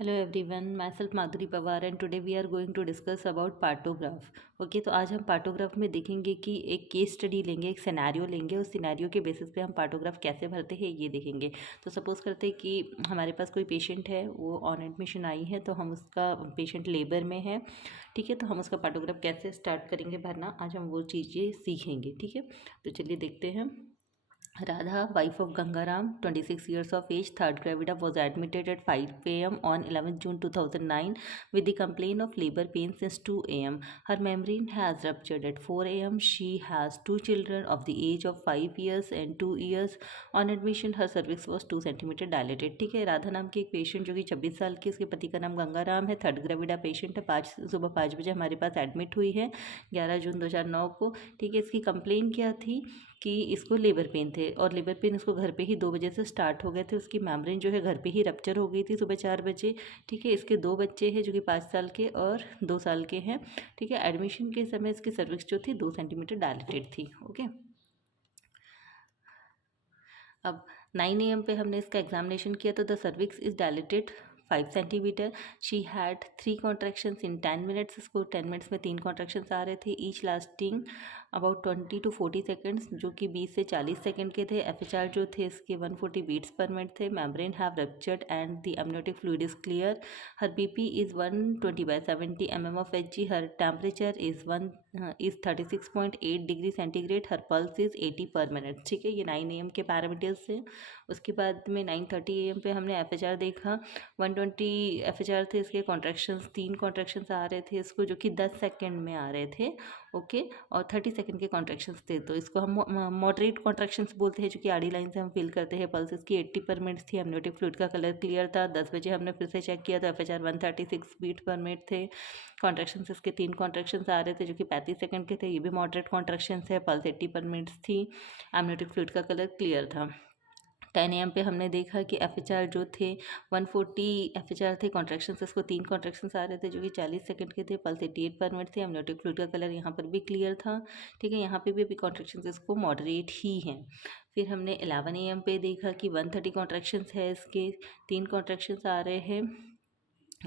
Hello everyone, myself Madhuri Pawar and today we are going to discuss about partograph. Okay, तो आज हम partograph में देखेंगे कि एक केस स्टडी लेंगे, एक सिनेरियो लेंगे, उस सिनेरियो के बेसिस पे हम पार्टोग्राफ कैसे भरते हैं ये देखेंगे। तो सपोज़ करते हैं कि हमारे पास कोई पेशेंट है, वो ऑन एडमिशन आई है, तो हम उसका पेशेंट लेबर में है, ठीक है। तो हम उसका पार्टोग्राफ कैसे स्टार्ट करेंगे भरना, आज हम वो चीज़ें सीखेंगे, ठीक है। तो चलिए देखते हैं। Radha, wife of Gangaram, 26 years of age, third gravida, was admitted at 5 a.m. on 11th June 2009 with the complaint of labor pain since 2 a.m. Her membrane has ruptured at 4 a.m. She has two children of the age of 5 years and 2 years. On admission, her cervix was 2 centimetre dilated. ठीक है, राधा नाम की एक patient जो कि 26 साल की, उसके पति का नाम गंगाराम है, थर्ड ग्रेविडा पेशेंट है, सुबह 5 बजे हमारे पास एडमिट हुई है 11 जून 2009 को। ठीक है, इसकी कंप्लेन क्या थी कि इसको लेबर पेन थे और लेबर पेन इसको घर पे ही 2 बजे से स्टार्ट हो गए थे। उसकी मेम्ब्रेन जो है घर पे ही रप्चर हो गई थी सुबह 4 बजे। ठीक है, इसके 2 बच्चे हैं जो कि 5 साल के और 2 साल के हैं। ठीक है, एडमिशन के समय इसकी सर्विक्स जो थी 2 सेंटीमीटर डायलेटेड थी। ओके, अब 9 AM पे हमने इसका एग्जामिनेशन किया तो the cervix is dilated 5 centimetre. She had 3 contractions in 10 minutes. इसको 10 मिनट्स में 3 कॉन्ट्रैक्शंस आ रहे थे, each lasting about 20 to 40 seconds, जो कि 20 से 40 सेकेंड के थे। FHR जो थे इसके 140 बीट्स पर मिनट थे। Membrane have ruptured and the amniotic fluid is clear. Her BP is 120/70 mm of Hg। Her temperature is 36.8 degree centigrade. Her pulse is 80 पर मिनट। ठीक है, ये 9 AM के पैरामीटर्स हैं। उसके बाद में 9:30 AM पे हमने FHR देखा, 120 FHR थे। इसके कॉन्ट्रैक्शंस 3 कॉन्ट्रैक्शंस आ रहे थे इसको, जो कि 10 सेकेंड में आ रहे थे। ओके, और 30 सेकेंड के कॉन्ट्रैक्शंस थे, तो इसको हम मॉडरेट कॉन्ट्रैक्शंस बोलते हैं, जो कि आड़ी लाइन से हम फील करते हैं। पल्स इसकी 80 पर मिनट थी। एमनियोटिक फ्लूइड का कलर क्लियर था। 10 बजे हमने फिर से चेक किया तो FHR 136 बीट पर मिनट थे। कॉन्ट्रैक्शंस इसके 3 कॉन्ट्रैक्शंस आ रहे थे, जो कि 35 सेकेंड के थे। ये भी मॉडरेट कॉन्ट्रैक्शंस है। पल्स 80 पर मिनट थी। एमनियोटिक फ्लूइड का कलर क्लियर था। 10 AM पे हमने देखा कि FHR जो थे 140 FHR थे। कॉन्ट्रैक्शंस इसको 3 कॉन्ट्रैक्शंस आ रहे थे, जो कि 40 सेकंड के थे। पल्स 88 पर मिनट थे। एमनियोटिक फ्लूइड का कलर यहाँ पर भी क्लियर था। ठीक है, यहाँ पे भी अभी कॉन्ट्रैक्शंस इसको मॉडरेट ही हैं। फिर हमने 11 AM पे देखा कि 130 कॉन्ट्रैक्शंस है इसके, 3 कॉन्ट्रैक्शंस आ रहे हैं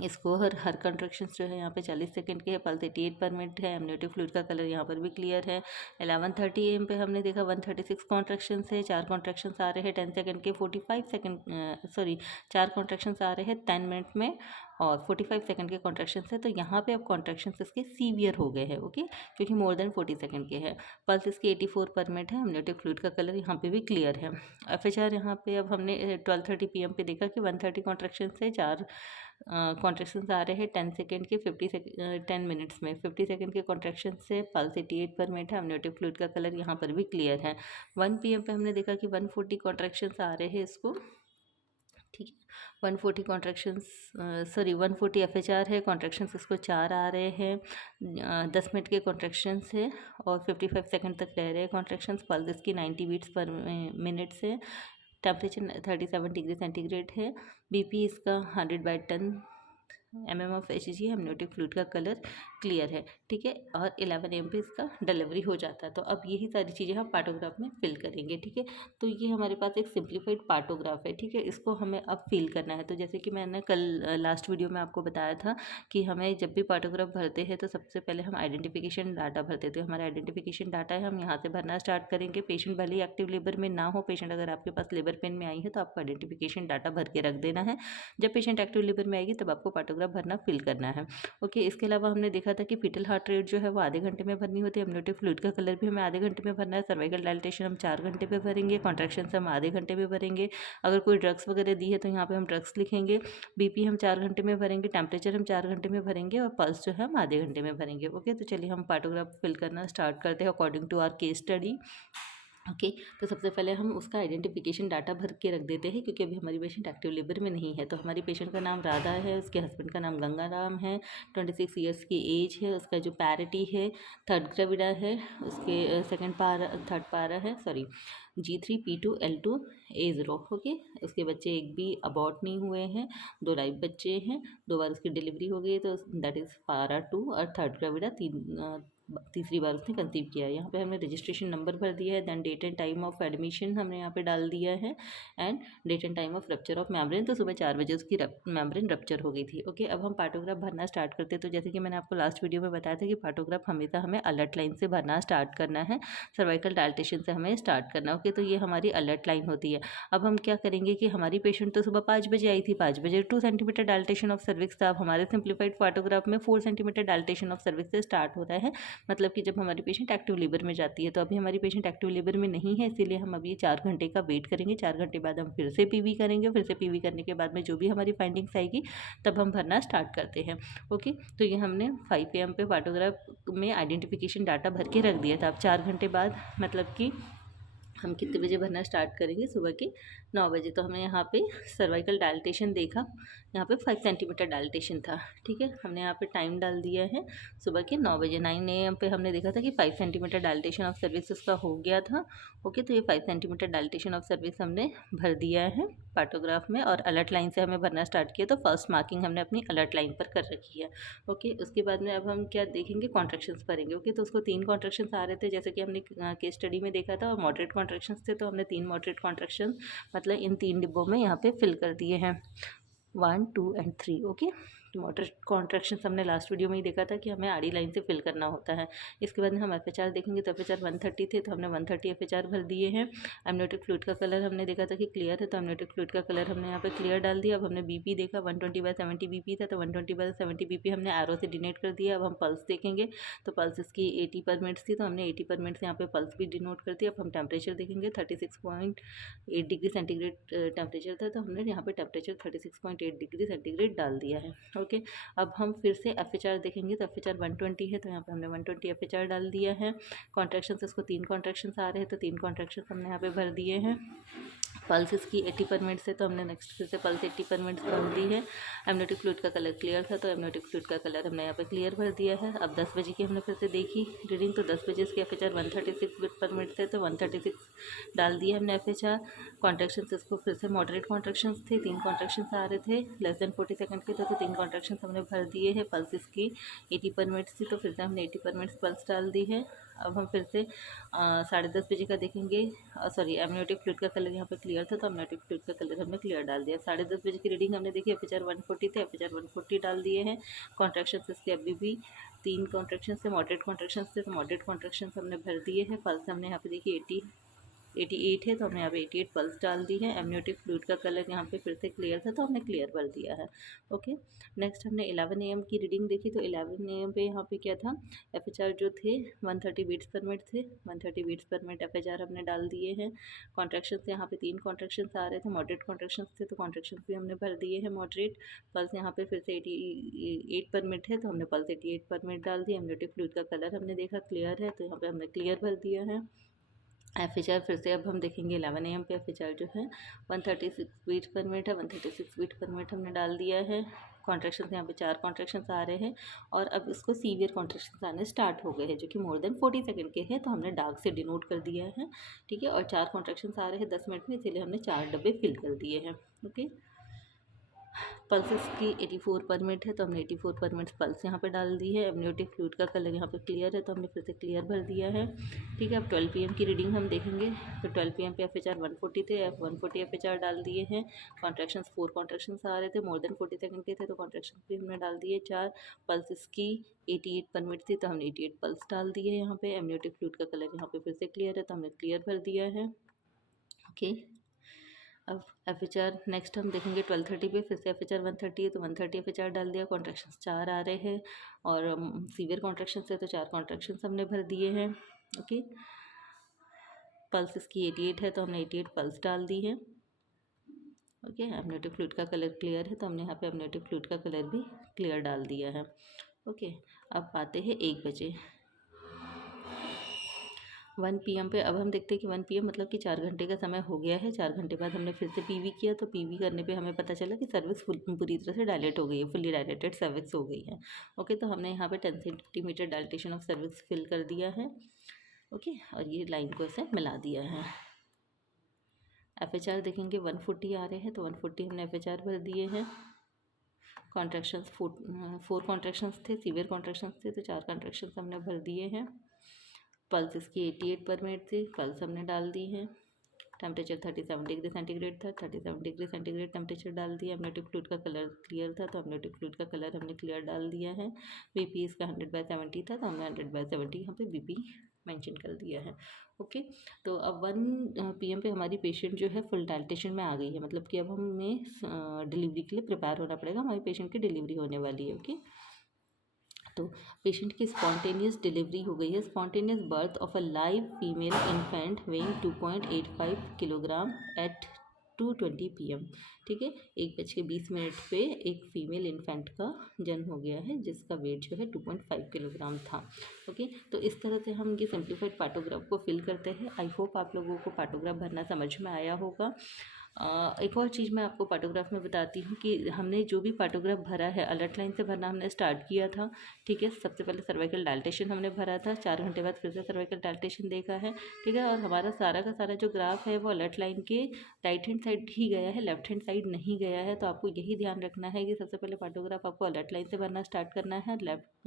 इसको। हर कंट्रैक्शंस जो है यहाँ पे 40 सेकंड के है। पल्स 88 पर मिनट है। एमनियोटिक फ्लूइड का कलर यहाँ पर भी क्लियर है। 11:30 AM पे हमने देखा 136 कॉन्ट्रैक्शंस है। 4 कॉन्ट्रैक्शंस आ रहे हैं 10 सेकंड के। 45 सेकंड 4 कॉन्ट्रैक्शंस आ रहे हैं 10 मिनट में और 45 सेकंड के कॉन्ट्रैक्शंस है। तो यहाँ पे अब कॉन्ट्रैक्शंस इसके सीवियर हो गए हैं। ओके, क्योंकि मोर देन 40 सेकंड के हैं। पल्स इसकी 84 पर मिनट है। एमनियोटिक फ्लूइड का कलर यहाँ पे भी क्लियर है। FHR यहाँ पे अब हमने 12:30 PM पे देखा कि 130 कॉन्ट्रैक्शंस है। 4 कॉन्ट्रैक्शंस आ रहे हैं 10 सेकेंड के, 10 मिनट्स में 50 सेकेंड के कॉन्ट्रैक्शन से। पल्स 88 पर मिनट है। एमनियोटिक फ्लूइड का कलर यहाँ पर भी क्लियर है। 1 PM पे हमने देखा कि 140 कॉन्ट्रैक्शंस आ रहे हैं इसको। ठीक है, 140 कॉन्ट्रैक्शंस 140 FHR है। कॉन्ट्रैक्शंस इसको 4 आ रहे हैं। 10 मिनट के कॉन्ट्रैक्शंस है और 55 सेकंड तक रह रहे हैं कॉन्ट्रैक्शंस। पल्स इसकी 90 बीट्स पर मिनट से। टेम्परेचर 37 डिग्री सेंटीग्रेड है। BP इसका 100/10 mm of Hg। Amniotic fluid का कलर क्लियर है। ठीक है, और 11 AM पे इसका डिलीवरी हो जाता है। तो अब यही सारी चीज़ें हम पार्टोग्राफ में फिल करेंगे। ठीक है, तो ये हमारे पास एक सिंप्लीफाइड पार्टोग्राफ है। ठीक है, इसको हमें अब फिल करना है। तो जैसे कि मैंने कल लास्ट वीडियो में आपको बताया था कि हमें जब भी पार्टोग्राफ भरते हैं तो सबसे पहले हम आइडेंटिफिकेशन डाटा भरते थे। हमारा आइडेंटिफिकेशन डाटा है, हम यहाँ से भरना स्टार्ट करेंगे। पेशेंट भले ही एक्टिव लेबर में ना हो, पेशेंट अगर आपके पास लेबर पेन में आई है तो आपको आइडेंटिफिकेशन डाटा भर के रख देना है। जब पेशेंट एक्टिव लेबर में आएगी तब आपको पार्टोग्राफ भरना फिल करना है। ओके, इसके अलावा हमने देखा था कि फीटल हार्ट रेट जो है वो आधे घंटे में भरनी होती है। एमनियोटिक फ्लूइड का कलर भी हमें आधे घंटे में भरना है। सर्वाइकल डायलिटेशन हम 4 घंटे में भरेंगे। कॉन्ट्रैक्शन हम आधे घंटे में भरेंगे। अगर कोई ड्रग्स वगैरह दी है तो यहाँ पे हम ड्रग्स लिखेंगे। BP हम 4 घंटे में भरेंगे। टेम्परेचर हम 4 घंटे में भरेंगे और पल्स जो है हम आधे घंटे में भरेंगे। ओके, तो चलिए हम पार्टोग्राफ फिल करना स्टार्ट करते हैं according to our case study. Okay, तो सबसे पहले हम उसका आइडेंटिफिकेशन डाटा भर के रख देते हैं, क्योंकि अभी हमारी पेशेंट एक्टिव लेबर में नहीं है। तो हमारी पेशेंट का नाम राधा है, उसके हस्बैंड का नाम गंगाराम है, 26 ईयर्स की एज है, उसका जो पैरिटी है थर्ड ग्रेविडा है, उसके थर्ड पारा है, G3P2L2 A0। ओके, उसके बच्चे एक भी अबॉर्ट नहीं हुए हैं, 2 लाइव बच्चे हैं, 2 बार उसकी डिलीवरी हो गई है, तो दैट इज़ पारा 2 और थर्ड ग्रेविडा तीसरी बार उसने कंसीव किया है। यहाँ पे हमने रजिस्ट्रेशन नंबर भर दिया है, then date and time of admission हमने यहाँ पे डाल दिया है, and date and time of rupture of membrane. तो सुबह 4 बजे उसकी मेम्ब्रेन रप्चर हो गई थी। ओके, अब हम पार्टोग्राफ भरना स्टार्ट करते हैं। तो जैसे कि मैंने आपको लास्ट वीडियो में बताया था कि पार्टोग्राफ हमेशा हमें अलर्ट लाइन से भरना स्टार्ट करना है, सर्वाइकल डायलेटेशन से हमें स्टार्ट करना है। ओके, तो ये हमारी अलर्ट लाइन होती है। अब हम क्या करेंगे कि हमारी पेशेंट तो सुबह 5 बजे आई थी, 5 बजे 2 सेंटीमीटर डायलेटेशन ऑफ सर्विक्स था। अब हमारे सिंप्लीफाइड पार्टोग्राफ में 4 सेंटीमीटर डायलेटेशन ऑफ सर्विक्स से स्टार्ट होता है, मतलब कि जब हमारी पेशेंट एक्टिव लीवर में जाती है। तो अभी हमारी पेशेंट एक्टिव लीवर में नहीं है, इसीलिए हम अभी 4 घंटे का वेट करेंगे। 4 घंटे बाद हम फिर से पीवी करेंगे, फिर से पीवी करने के बाद में जो भी हमारी फाइंडिंग्स आएगी तब हम भरना स्टार्ट करते हैं। ओके, तो ये हमने 5 AM पे पार्टोग्राफ में आइडेंटिफिकेशन डाटा भर के रख दिया था। अब 4 घंटे बाद मतलब कि हम कितने बजे भरना स्टार्ट करेंगे? सुबह के 9 बजे। तो हमने यहाँ पे सर्वाइकल डायलेटेशन देखा, यहाँ पे 5 सेंटीमीटर डायलेटेशन था। ठीक है, हमने यहाँ पे टाइम डाल दिया है सुबह के 9 बजे। 9 AM पे हमने देखा था कि 5 सेंटीमीटर डायलेटेशन ऑफ सर्विस उसका हो गया था। ओके, तो ये 5 सेंटीमीटर डायलेटेशन ऑफ सर्विस हमने भर दिया है पार्टोग्राफ में, और अलर्ट लाइन से हमें भरना स्टार्ट किया। तो फर्स्ट मार्किंग हमने अपनी अलर्ट लाइन पर कर रखी है। ओके, उसके बाद में अब हम क्या देखेंगे? कॉन्ट्रैक्शंस भरेंगे। ओके, तो उसको 3 कॉन्ट्रैक्शंस आ रहे थे, जैसे कि हमने केस स्टडी में देखा था, और मॉडरेट कॉन्ट्रैक्शंस थे, तो हमने 3 मॉडरेट कॉन्ट्रैक्शन मतलब इन 3 डिब्बों में यहाँ पे फिल कर दिए हैं, 1, 2 एंड 3। ओके, मोटर कॉन्ट्रैक्शन हमने लास्ट वीडियो में ही देखा था कि हमें आड़ी लाइन से फिल करना होता है। इसके बाद में हम FHR देखेंगे, तो FHR 130 थे, तो हमने 130 FHR भर दिए हैं। एमनियोटिक फ्लूइड का कलर हमने देखा था कि क्लियर है, तो एमनियोटिक फ्लूइड का कलर हमने यहाँ पे क्लियर डाल दिया। अब हमने BP देखा, 120/70 BP था, तो 120/70 BP हमने एरो से डिनोट कर दिया। अब हम पल्स देखेंगे, तो पल्स इसकी 80 पर मिनट्स थी, तो हमने 80 पर मिनट्स यहाँ पे पल्स भी डिनोट कर दिया। अब हम टेम्परेचर देखेंगे, 36.8 डिग्री सेंटीग्रेड टेम्परेचर था, तो हमने यहाँ पे टेम्परेचर 36.8 डिग्री सेंटीग्रेड डाल दिया है। ओके, अब हम फिर से FHR देखेंगे, तो FHR 120 है, तो यहाँ पे हमने 120 FHR डाल दिया है। कॉन्ट्रैक्शंस इसको 3 कॉन्ट्रैक्शंस आ रहे हैं, तो 3 कॉन्ट्रैक्शंस हमने यहाँ पे भर दिए हैं। पल्स इसकी 80 पर मिनट से, तो हमने नेक्स्ट फिर से पल्स 80 पर मिनट भर दी है। एमनियोटिक फ्लूइड का कलर क्लियर था, तो एमनियोटिक फ्लूइड का कलर हमने यहाँ पे क्लियर भर दिया है। अब 10 बजे की हमने फिर से देखी रीडिंग, तो 10 बजे इसके FHR 136 बिट पर मिनट थे, तो 136 डाल दिया हमने FHR। कॉन्ट्रैक्शंस इसको फिर से मॉडरेट कॉन्ट्रैक्शंस थे, 3 कॉन्ट्रैक्शंस आ रहे थे लेस देन 40 सेकंड के थे, तो 3 कॉन्ट्रैक्शंस हमने भर दिए हैं। पल्स इसकी 80 पर मिनट थी, तो फिर से हमने 80 पर मिनट पल्स डाल दी है। अब हम फिर से 10:30 बजे का देखेंगे, सॉरी एमनियोटिक फ्लूइड का कलर यहाँ पे क्लियर था, तो एमनियोटिक फ्लूइड का कलर हमने क्लियर डाल दिया। 10:30 बजे की रीडिंग हमने देखी, FHR 140 थे, FHR 140 डाल दिए हैं। कॉन्ट्रैक्शंस इसके अभी भी 3 कॉन्ट्रैक्शंस थे, मॉडरेट कॉन्ट्रैक्शंस थे, तो मॉडरेट कॉन्ट्रैक्शंस हमने भर दिए हैं। पल्स हमने यहाँ पे देखी 88 है, तो हमने यहाँ पे 88 पल्स डाल दी है। एमनियोटिक फ्लूइड का कलर यहाँ पे फिर से क्लियर था, तो हमने क्लियर भर दिया है। ओके, नेक्स्ट हमने 11 AM की रीडिंग देखी, तो 11 AM पे यहाँ पे क्या था? FHR जो थे 130 बीट्स पर मिनट थे, 130 बीट्स पर मिनट FHR हमने डाल दिए हैं। कॉन्ट्रैक्शंस यहाँ पे 3 कॉन्ट्रैक्शंस आ रहे थे, मॉडरेट कॉन्ट्रैक्शंस थे, तो कॉन्ट्रैक्शंस भी हमने भर दिए हैं मॉडरेट। पल्स यहाँ पे फिर से 88 पर मिनट है, तो हमने पल्स 88 पर मिनट डाल दी। एमनियोटिक फ्लूइड का कलर हमने देखा क्लियर है, तो यहाँ पे हमने क्लियर भर दिया है। FHR फिर से अब हम देखेंगे 11 AM पे FHR जो है 136 बीट पर मिनट है, 136 बीट पर मिनट हमने डाल दिया है। कॉन्ट्रैक्शंस यहाँ पे 4 कॉन्ट्रैक्शंस आ रहे हैं, और अब इसको सीवियर कॉन्ट्रैक्शंस आने स्टार्ट हो गए हैं, जो कि मोर देन 40 सेकंड के हैं, तो हमने डार्क से डिनोट कर दिया है। ठीक है, और 4 कॉन्ट्रैक्शंस आ रहे हैं 10 मिनट में, इसीलिए हमने 4 डब्बे फिल कर दिए हैं। ओके, पल्सेस की 84 पर मिनट है, तो हमने 84 पर मिनट पल्स यहाँ पे डाल दी है। एमनियोटिक फ्लूइड का कलर यहाँ पे क्लियर है, तो हमने फिर से क्लियर भर दिया है। ठीक है, अब 12 PM की रीडिंग हम देखेंगे, तो 12 PM पे FHR 140 थे, 140 FHR डाल दिए हैं। कॉन्ट्रैक्शंस 4 कॉन्ट्रैक्शंस आ रहे थे, मोर देन 40 सेकंड के थे, तो कॉन्ट्रैक्शन भी हमने डाल दिए 4। पल्स इसकी 88 पर मिनट थी, तो हमने 88 पल्स डाल दिए यहाँ पे। एमनियोटिक फ्लूइड का कलर यहाँ पे फिर से क्लियर है, तो हमने क्लियर भर दिया है। ओके, अब FHR नेक्स्ट हम देखेंगे 12:30 पे, फिर से FHR 130 है, तो 130 FHR डाल दिया। कॉन्ट्रैक्शंस 4 आ रहे हैं, और सीवियर कॉन्ट्रैक्शंस है, तो 4 कॉन्ट्रैक्शंस हमने भर दिए हैं। ओके, पल्स इसकी 88 है, तो हमने 88 पल्स डाल दी है। ओके, एमनियोटिक फ्लूइड का कलर क्लियर है, तो हमने यहाँ पे एमनियोटिक फ्लूइड का कलर भी क्लियर डाल दिया है। ओके, अब आते हैं 1 बजे 1 PM पे। अब हम देखते हैं कि 1 PM मतलब कि 4 घंटे का समय हो गया है। 4 घंटे बाद हमने फिर से पीवी किया, तो पीवी करने पे हमें पता चला कि सर्विक्स पूरी तरह से डायलेट हो गई है, फुल्ली डायलेटेड सर्विक्स हो गई है। ओके, तो हमने यहाँ पे 10 centimetre dilatation of cervix fill कर दिया है। ओके, और ये लाइन को ऐसे मिला दिया है। FHR देखेंगे 140 आ रहे हैं, तो 140 हमने FHR भर दिए हैं। कॉन्ट्रैक्शंस 4 कॉन्ट्रैक्शंस थे, सीवियर कॉन्ट्रैक्शंस थे, तो 4 कॉन्ट्रैक्शंस हमने भर दिए हैं। पल्स इसकी 88 पर मिनट थी, पल्स हमने डाल दी है। टेम्परेचर 37 डिग्री सेंटीग्रेड था, 37 डिग्री सेंटीग्रेड टेम्परेचर डाल दिया। amniotic फ्लूइड का कलर क्लियर था, तो amniotic फ्लूइड का कलर हमने क्लियर डाल दिया है। बीपी इसका 100/70 था, तो हमने 100/70 यहाँ पे बीपी मेंशन कर दिया है। ओके, तो अब 1 PM पे हमारी पेशेंट जो है फुल डायलिटेशन में आ गई है, मतलब कि अब हमें डिलीवरी के लिए प्रिपेयर होना पड़ेगा, हमारी पेशेंट की डिलीवरी होने वाली है। ओके, तो पेशेंट की स्पॉन्टेनियस डिलीवरी हो गई है। Spontaneous birth of a live female infant weighing 2.85 kilogram at 2:20 PM। ठीक है, 1:20 पे एक फीमेल इन्फेंट का जन्म हो गया है, जिसका वेट जो है 2.5 किलोग्राम था। ओके, तो इस तरह से हम ये सिंप्लीफाइड पार्टोग्राफ को फिल करते हैं। आई होप आप लोगों को पार्टोग्राफ भरना समझ में आया होगा। एक और चीज़ मैं आपको पार्टोग्राफ में बताती हूँ कि हमने जो भी पार्टोग्राफ भरा है अलर्ट लाइन से भरना हमने स्टार्ट किया था। ठीक है, सबसे पहले सर्वाइकल डायलिटेशन हमने भरा था, 4 घंटे बाद फिर से सर्वाइकल डायलिटेशन देखा है। ठीक है, और हमारा सारा का सारा जो ग्राफ है वो अलर्ट लाइन के राइट हैंड साइड ही गया है, लेफ्ट हैंड साइड नहीं गया है। तो आपको यही ध्यान रखना है कि सबसे पहले पार्टोग्राफ आपको अलर्ट लाइन से भरना स्टार्ट करना है।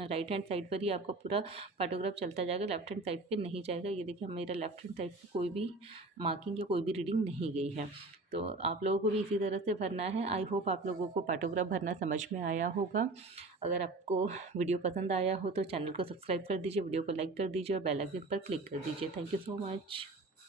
राइट हैंड साइड पर ही आपका पूरा पार्टोग्राफ चलता जाएगा, लेफ्ट हैंड साइड पर नहीं जाएगा। ये देखिए, मेरा लेफ्ट हैंड साइड से कोई भी मार्किंग या कोई भी रीडिंग नहीं गई है। तो आप लोगों को भी इसी तरह से भरना है। आई होप आप लोगों को पार्टोग्राफ भरना समझ में आया होगा। अगर आपको वीडियो पसंद आया हो तो चैनल को सब्सक्राइब कर दीजिए, वीडियो को लाइक कर दीजिए और बेल आइकन पर क्लिक कर दीजिए। Thank you so much.